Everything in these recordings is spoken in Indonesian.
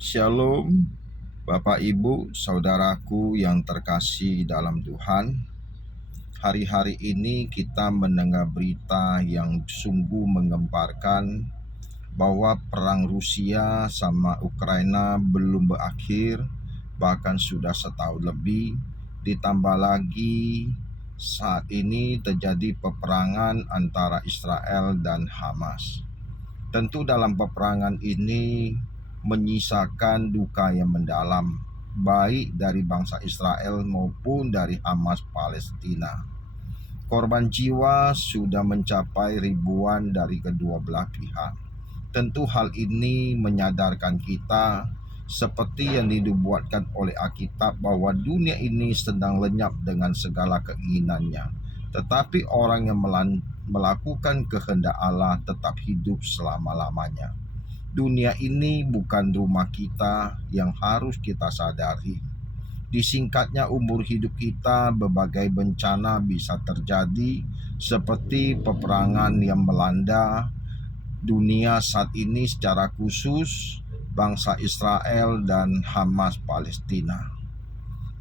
Shalom, Bapak Ibu, Saudaraku yang terkasih dalam Tuhan. Hari-hari ini kita mendengar berita yang sungguh menggemparkan bahwa perang Rusia sama Ukraina belum berakhir, bahkan sudah setahun lebih. Ditambah lagi saat ini terjadi peperangan antara Israel dan Hamas. Tentu dalam peperangan ini menyisakan duka yang mendalam, baik dari bangsa Israel maupun dari Hamas Palestina. Korban jiwa sudah mencapai ribuan dari kedua belah pihak. Tentu hal ini menyadarkan kita, seperti yang dinubuatkan oleh Alkitab, bahwa dunia ini sedang lenyap dengan segala keinginannya. Tetapi orang yang melakukan kehendak Allah tetap hidup selama-lamanya. Dunia ini bukan rumah kita, yang harus kita sadari. Disingkatnya umur hidup kita, berbagai bencana bisa terjadi, seperti peperangan yang melanda dunia saat ini, secara khusus bangsa Israel dan Hamas Palestina.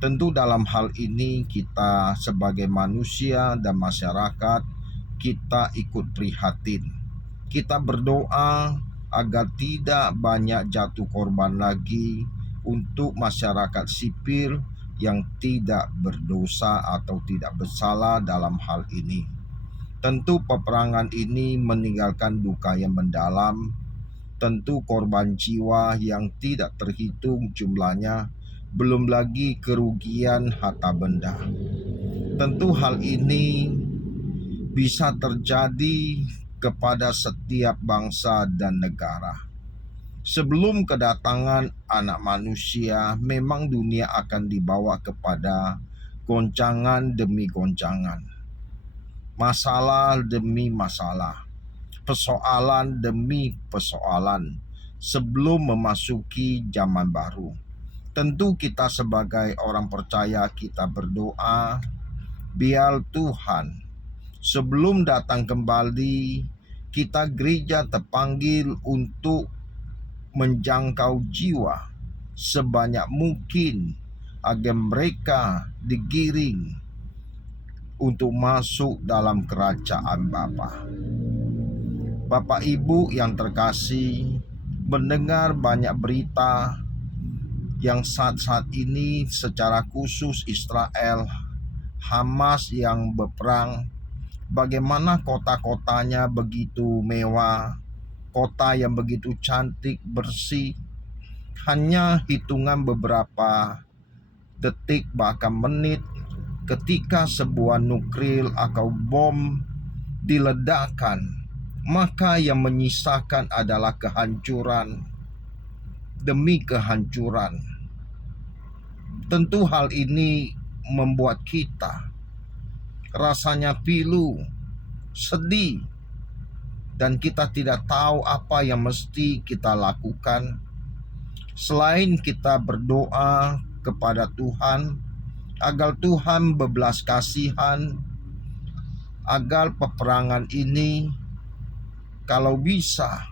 Tentu dalam hal ini kita sebagai manusia dan masyarakat, kita ikut prihatin. Kita berdoa agar tidak banyak jatuh korban lagi untuk masyarakat sipil yang tidak berdosa atau tidak bersalah dalam hal ini. Tentu peperangan ini meninggalkan duka yang mendalam, tentu korban jiwa yang tidak terhitung jumlahnya, belum lagi kerugian harta benda. Tentu hal ini bisa terjadi kepada setiap bangsa dan negara. Sebelum kedatangan anak manusia, memang dunia akan dibawa kepada goncangan demi goncangan, masalah demi masalah, persoalan demi persoalan, sebelum memasuki zaman baru. Tentu kita sebagai orang percaya, kita berdoa biar Tuhan sebelum datang kembali, kita gereja terpanggil untuk menjangkau jiwa sebanyak mungkin agar mereka digiring untuk masuk dalam kerajaan Bapa. Bapak Ibu yang terkasih, mendengar banyak berita yang saat-saat ini secara khusus Israel, Hamas yang berperang, bagaimana kota-kotanya begitu mewah, kota yang begitu cantik, bersih. Hanya hitungan beberapa detik bahkan menit, ketika sebuah nuklir atau bom diledakkan, maka yang menyisakan adalah kehancuran demi kehancuran. Tentu hal ini membuat kita rasanya pilu, sedih, dan kita tidak tahu apa yang mesti kita lakukan selain kita berdoa kepada Tuhan agar Tuhan berbelas kasihan, agar peperangan ini kalau bisa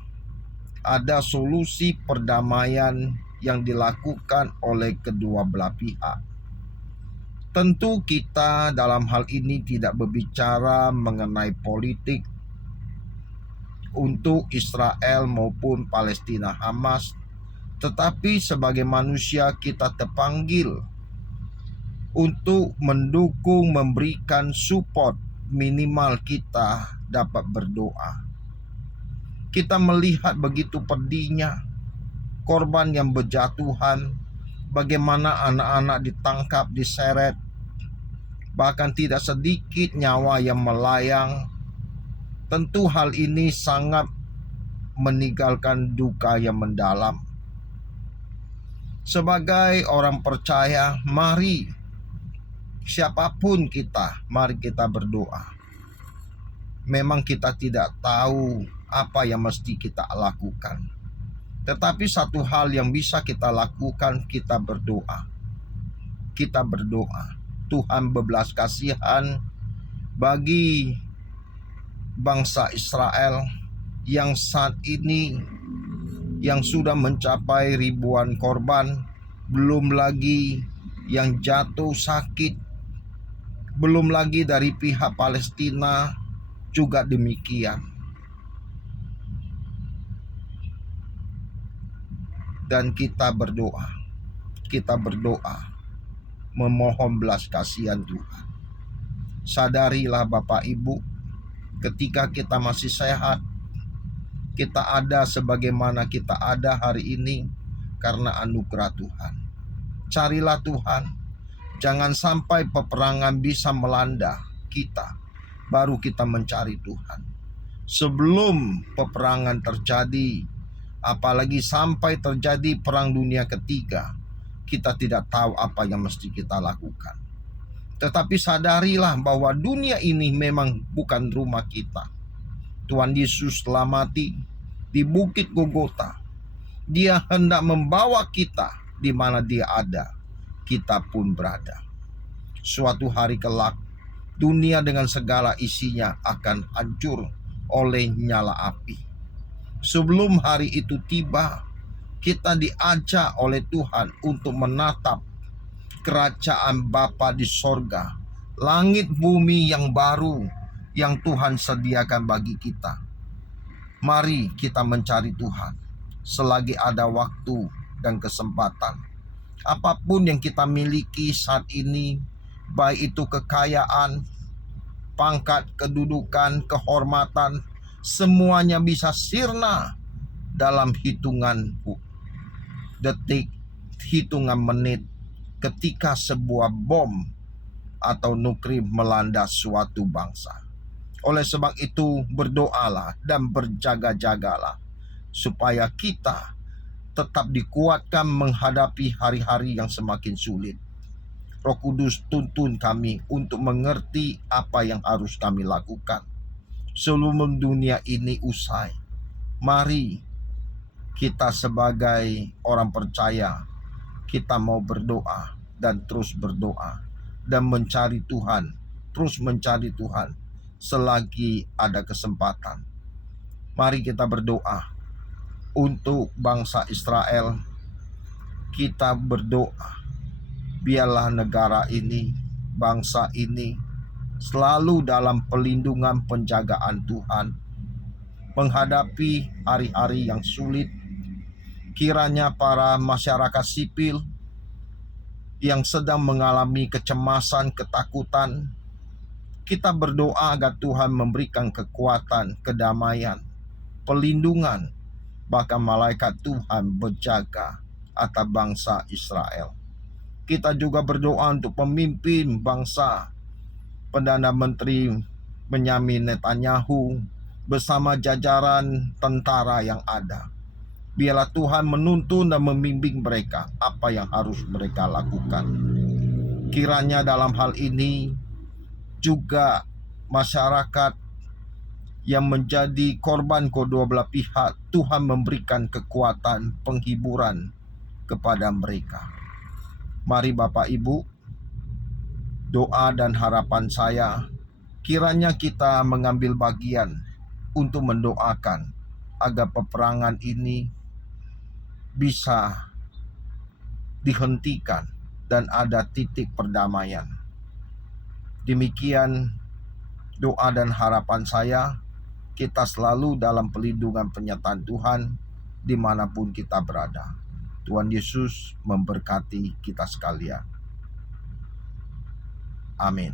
ada solusi perdamaian yang dilakukan oleh kedua belah pihak. Tentu kita dalam hal ini tidak berbicara mengenai politik untuk Israel maupun Palestina Hamas, tetapi sebagai manusia kita terpanggil untuk mendukung, memberikan support, minimal kita dapat berdoa. Kita melihat begitu pedihnya korban yang berjatuhan, bagaimana anak-anak ditangkap, diseret, bahkan tidak sedikit nyawa yang melayang. Tentu hal ini sangat meninggalkan duka yang mendalam. Sebagai orang percaya, mari siapapun kita, mari kita berdoa. Memang kita tidak tahu apa yang mesti kita lakukan, tetapi satu hal yang bisa kita lakukan, kita berdoa. Kita berdoa Tuhan berbelas kasihan bagi bangsa Israel yang saat ini yang sudah mencapai ribuan korban, belum lagi yang jatuh sakit, belum lagi dari pihak Palestina juga demikian. Dan kita berdoa memohon belas kasihan Tuhan. Sadarilah Bapak Ibu, ketika kita masih sehat, kita ada sebagaimana kita ada hari ini karena anugerah Tuhan. Carilah Tuhan, jangan sampai peperangan bisa melanda kita, baru kita mencari Tuhan. Sebelum peperangan terjadi, apalagi sampai terjadi perang dunia ketiga, kita tidak tahu apa yang mesti kita lakukan. Tetapi sadarilah bahwa dunia ini memang bukan rumah kita. Tuhan Yesus telah mati di Bukit Golgota. Dia hendak membawa kita di mana Dia ada, kita pun berada. Suatu hari kelak, dunia dengan segala isinya akan hancur oleh nyala api. Sebelum hari itu tiba, kita diajak oleh Tuhan untuk menatap kerajaan Bapa di sorga, langit bumi yang baru yang Tuhan sediakan bagi kita. Mari kita mencari Tuhan selagi ada waktu dan kesempatan. Apapun yang kita miliki saat ini, baik itu kekayaan, pangkat, kedudukan, kehormatan, semuanya bisa sirna dalam hitungan detik, hitungan menit, ketika sebuah bom atau nuklir melanda suatu bangsa. Oleh sebab itu, berdoalah dan berjaga-jagalah supaya kita tetap dikuatkan menghadapi hari-hari yang semakin sulit. Roh Kudus tuntun kami untuk mengerti apa yang harus kami lakukan sebelum dunia ini usai. Mari kita sebagai orang percaya, kita mau berdoa dan terus berdoa dan mencari Tuhan, terus mencari Tuhan selagi ada kesempatan. Mari kita berdoa untuk bangsa Israel. Kita berdoa, biarlah negara ini, bangsa ini selalu dalam pelindungan penjagaan Tuhan menghadapi hari-hari yang sulit. Kiranya para masyarakat sipil yang sedang mengalami kecemasan, ketakutan, kita berdoa agar Tuhan memberikan kekuatan, kedamaian, pelindungan, bahkan malaikat Tuhan berjaga atas bangsa Israel. Kita juga berdoa untuk pemimpin bangsa, Perdana Menteri Benyamin Netanyahu bersama jajaran tentara yang ada. Biarlah Tuhan menuntun dan membimbing mereka apa yang harus mereka lakukan. Kiranya dalam hal ini juga masyarakat yang menjadi korban kedua belah pihak, Tuhan memberikan kekuatan, penghiburan kepada mereka. Mari Bapak Ibu, doa dan harapan saya, kiranya kita mengambil bagian untuk mendoakan agar peperangan ini bisa dihentikan dan ada titik perdamaian. Demikian doa dan harapan saya, kita selalu dalam pelindungan penyertaan Tuhan dimanapun kita berada. Tuhan Yesus memberkati kita sekalian. Amin.